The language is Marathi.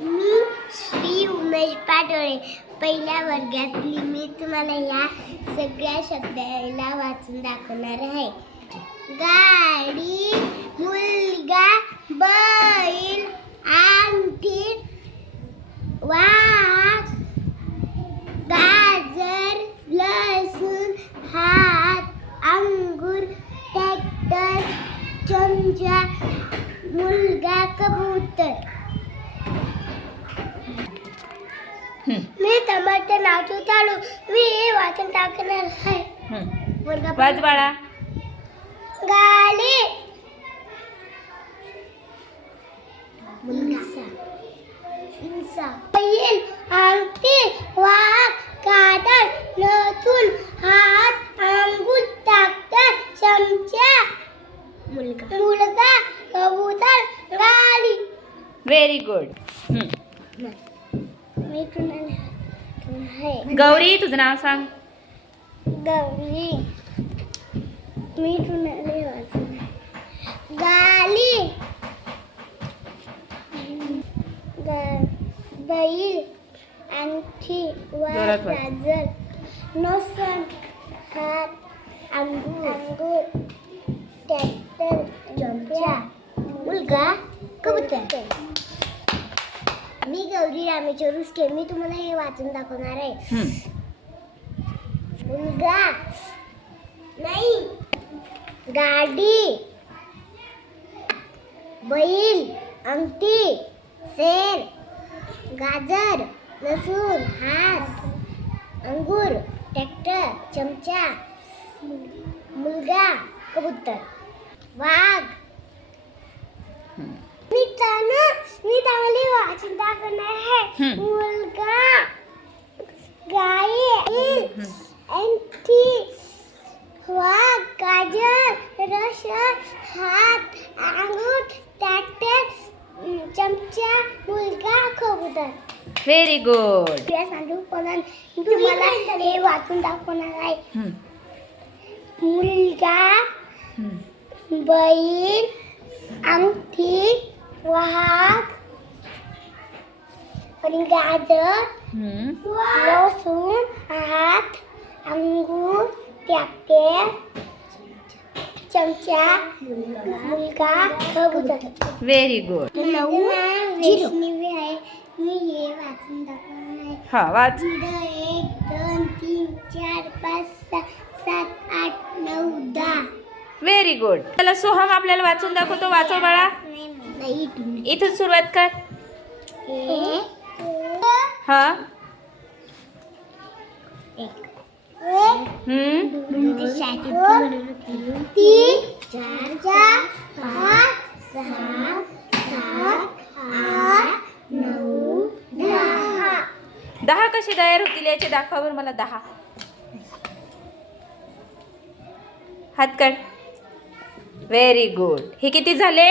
मी श्री उमेश पाटोळे. पहिल्या वर्गातली मी तुम्हाला या सगळ्या शब्दाला वाचून दाखवणार आहे. गाडी मुलगा बैल अंगठी वाघ गाजर लसूण हात अंगूर ट्रॅक्टर चमचा मुलगा कबूतर. मी टमाटर नाचू चालू. मी हे वाचन टाकणार आहे. वाच बाळा. बैल अंगठी वाघ कादर लसूण हात चमचा. मुलगा. मुलगा कबूतर गाडी व्हेरी गुड गौरी तुझं नाव सांग. गौरी. मी गाली. बैल वाच. गाजर नसन हात अंगूर अंगूर. मी गौरी रामेश्वर रुसके मी तुम्हाला हे वाचून दाखवणार आहे हम्म. मुलगा नाही गाडी बैल अंगठी सेर गाजर लसूण हात अंगूर ट्रॅक्टर चमचा मुलगा कबूतर वाघ हम्म. मी त्यामध्ये वाचून दाखवणार आहे. मुलगा गाई. अंगठी वाघ गाजर रस हात अंगूर ट्रॅक्टर चमचा मुलगा कबूतर. व्हेरी गुड तुला सांगू पण तुम्हाला हे वाचून दाखवणार आहे. मुलगा. बैल अंगठी वाघ आणि गाजर. लसूण हात अंगूर ट्रॅक्टर चमचा मुलगा कबूतर व्हेरी गुड नऊ वैष्णवी आहे मी हे वाचून दाखवणार आहे हा वाच एक दोन तीन चार पाच सात आठ नऊ दहा व्हेरी गुड त्याला सोहम आपल्याला वाचून दाखवतो. वाचव बाळा. इथून. सुरुवात कर. हा. दहा कसे तयार होतील याचे दाखवा बरं मला दहा. हात काढ. व्हेरी गुड हे किती झाले?